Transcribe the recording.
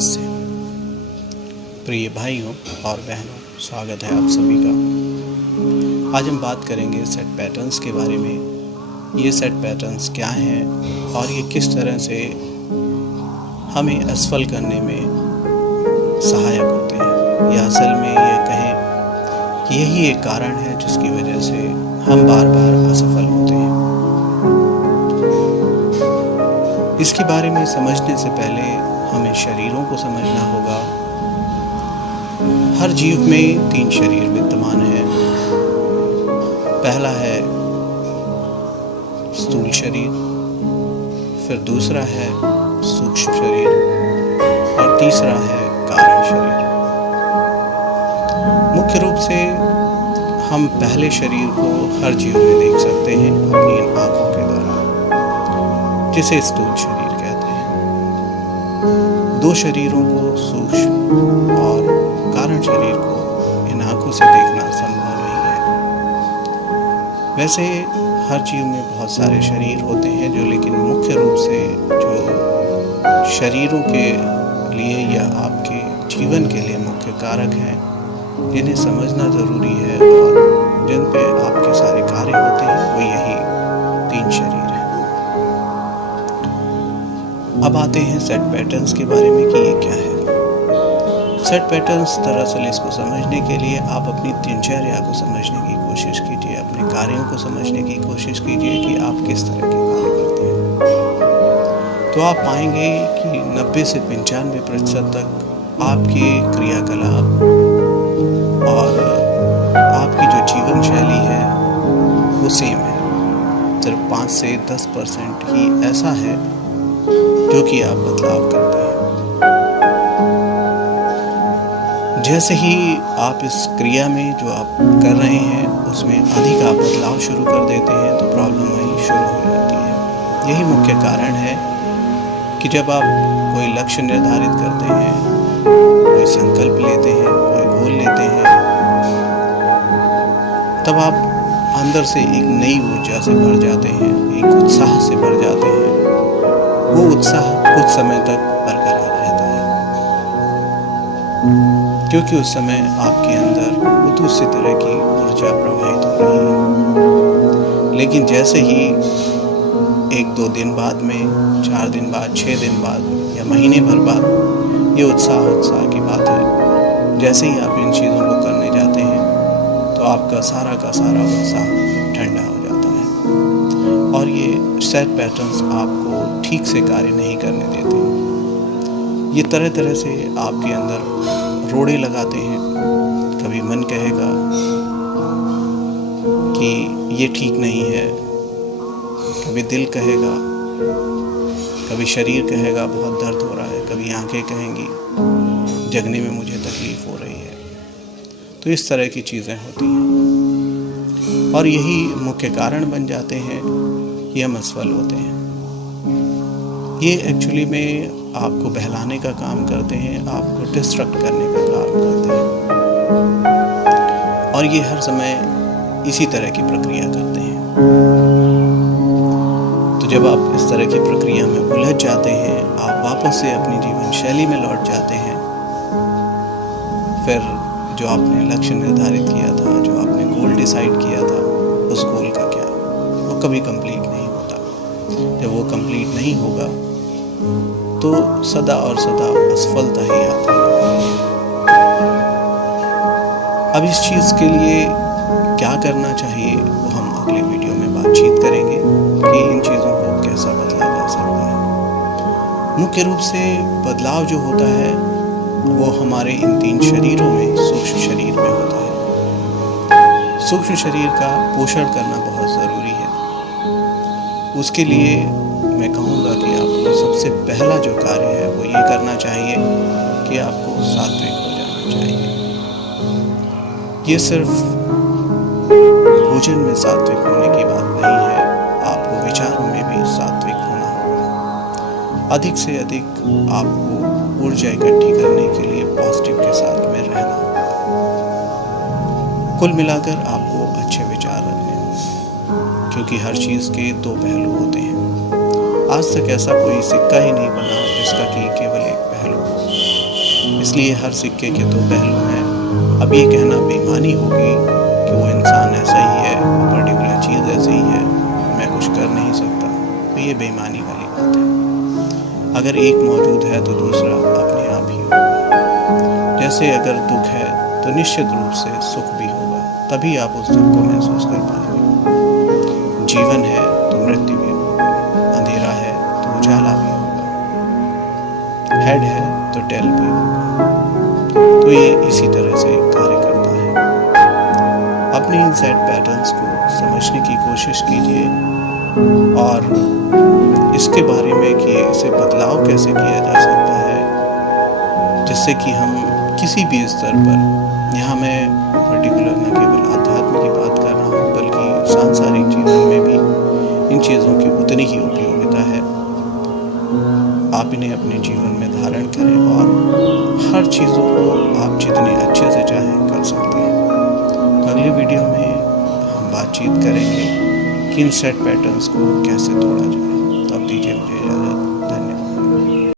नमस्ते प्रिय भाइयों और बहनों, स्वागत है आप सभी का। आज हम बात करेंगे सेट पैटर्न्स के बारे में। ये सेट पैटर्न्स क्या हैं और ये किस तरह से हमें असफल करने में सहायक होते हैं, या असल में ये कहें कि यही एक कारण है जिसकी वजह से हम बार बार असफल होते हैं। इसके बारे में समझने से पहले हमें शरीरों को समझना होगा। हर जीव में 3 शरीर विद्यमान है। पहला है स्थूल शरीर, फिर दूसरा है सूक्ष्म शरीर और तीसरा है कारण शरीर। मुख्य रूप से हम पहले शरीर को हर जीव में देख सकते हैं अपनी इन आंखों के द्वारा, जिसे स्थूल शरीर कहते हैं। 2 शरीरों को, सूक्ष्म और कारण शरीर को, इन आंखों से देखना संभव नहीं है। वैसे हर जीव में बहुत सारे शरीर होते हैं लेकिन मुख्य रूप से जो शरीरों के लिए या आपके जीवन के लिए मुख्य कारक हैं, जिन्हें समझना ज़रूरी है और जिन पे आपके सारे कार्य होते हैं, वो यही 3 शरीर हैं। अब आते हैं सेट पैटर्न्स के बारे में कि ये क्या है। सेट पैटर्न्स, दरअसल इसको समझने के लिए आप अपनी दिनचर्या को समझने की कोशिश कीजिए, अपने कार्यों को समझने की कोशिश कीजिए कि आप किस तरह के कार्य करते हैं। तो आप पाएंगे कि 90 से 95% तक आपके क्रियाकलाप और आपकी जो जीवन शैली है वो सेम है। सिर्फ 5 से 10% ही ऐसा है जो कि आप बदलाव करते हैं। जैसे ही आप इस क्रिया में जो आप कर रहे हैं उसमें अधिक आप बदलाव शुरू कर देते हैं तो प्रॉब्लम वहीं शुरू हो जाती है। यही मुख्य कारण है कि जब आप कोई लक्ष्य निर्धारित करते हैं, कोई संकल्प लेते हैं, कोई गोल लेते हैं, तब आप अंदर से एक नई ऊर्जा से भर जाते हैं, एक उत्साह से भर जाते हैं। वो उत्साह कुछ समय तक बरकरार रहता है, क्योंकि उस समय आपके अंदर वो दूसरी तरह की ऊर्जा प्रवाहित हो रही है। लेकिन जैसे ही 1-2 दिन बाद में, 4 दिन बाद, 6 दिन बाद या महीने भर बाद, ये उत्साह की बात है, जैसे ही आप इन चीज़ों को करने जाते हैं तो आपका सारा का सारा उत्साह ठंडा हो जाता है और ये सेट पैटर्न्स आपको ठीक से कार्य नहीं करने देते। ये तरह तरह से आपके अंदर रोड़े लगाते हैं। कभी मन कहेगा कि ये ठीक नहीं है, कभी दिल कहेगा, कभी शरीर कहेगा बहुत दर्द हो रहा है, कभी आंखें कहेंगी जगने में मुझे तकलीफ हो रही है। तो इस तरह की चीज़ें होती हैं और यही मुख्य कारण बन जाते हैं कि हम असफल होते हैं। ये एक्चुअली में आपको बहलाने का काम करते हैं, आपको डिस्ट्रैक्ट करने का काम करते हैं और ये हर समय इसी तरह की प्रक्रिया करते हैं। तो जब आप इस तरह की प्रक्रिया में उलझ जाते हैं, आप वापस से अपनी जीवन शैली में लौट जाते हैं, फिर जो आपने लक्ष्य निर्धारित किया था, जो आपने गोल डिसाइड किया था, उस गोल का क्या, वो कभी कंप्लीट नहीं होता। जब वो कंप्लीट नहीं होगा तो सदा और सदा असफलता ही आती है। अब इस चीज़ के लिए क्या करना चाहिए वो हम अगले वीडियो में बातचीत करेंगे कि इन चीज़ों को कैसा बदला जा सकता है। मुख्य रूप से बदलाव जो होता है वो हमारे इन 3 शरीरों में, सूक्ष्म शरीर में होता है। सूक्ष्म शरीर का पोषण करना बहुत ज़रूरी है। उसके लिए मैं कहूँगा कि आपको सबसे पहला जो कार्य है वो ये करना चाहिए कि आपको सात्विक हो जाना चाहिए। ये सिर्फ भोजन में सात्विक होने की बात नहीं है, आपको विचारों में भी सात्विक होना होगा। अधिक से अधिक आपको ऊर्जा इकट्ठी करने के लिए पॉजिटिव के साथ में रहना होगा। कुल मिलाकर आपको अच्छे विचार रखने होंगे, क्योंकि हर चीज़ के 2 पहलू होते हैं। आज तक ऐसा कोई सिक्का ही नहीं बना जिसका कि केवल एक पहलू हो। इसलिए हर सिक्के के दो पहलू हैं। अब ये कहना बेईमानी होगी कि वो इंसान ऐसा ही है, वो पर्टिकुलर चीज़ ऐसी ही है, मैं कुछ कर नहीं सकता, तो ये बेईमानी वाली बात है। अगर एक मौजूद है तो दूसरा अपने आप ही होगा। जैसे अगर दुख है तो निश्चित रूप से सुख भी होगा, तभी आप उस दुख को महसूस कर पाएंगे। जीवन है तो मृत्यु भी होगी, अंधेरा है तो उजाला भी होगा, हेड है तो टेल भी होगा। तो ये इसी तरह से कार्य करता है। अपने इन सेट पैटर्न्स को समझने की कोशिश कीजिए और इसके बारे में कि इसे बदलाव कैसे किया जा सकता है, जिससे कि हम किसी भी स्तर पर, यहाँ मैं पर्टिकुलर न केवल आध्यात्म की बात कर रहा हूँ बल्कि सांसारिक जीवन में भी इन चीज़ों की उतनी ही उपयोगिता है। आप इन्हें अपने जीवन में धारण करें और हर चीज़ों को आप जितने अच्छे से चाहें कर सकते हैं। अगली वीडियो में हम बातचीत करेंगे कि इन सेट पैटर्न्स को कैसे तोड़ा जाए। तब दीजिए मुझे इजाज़त।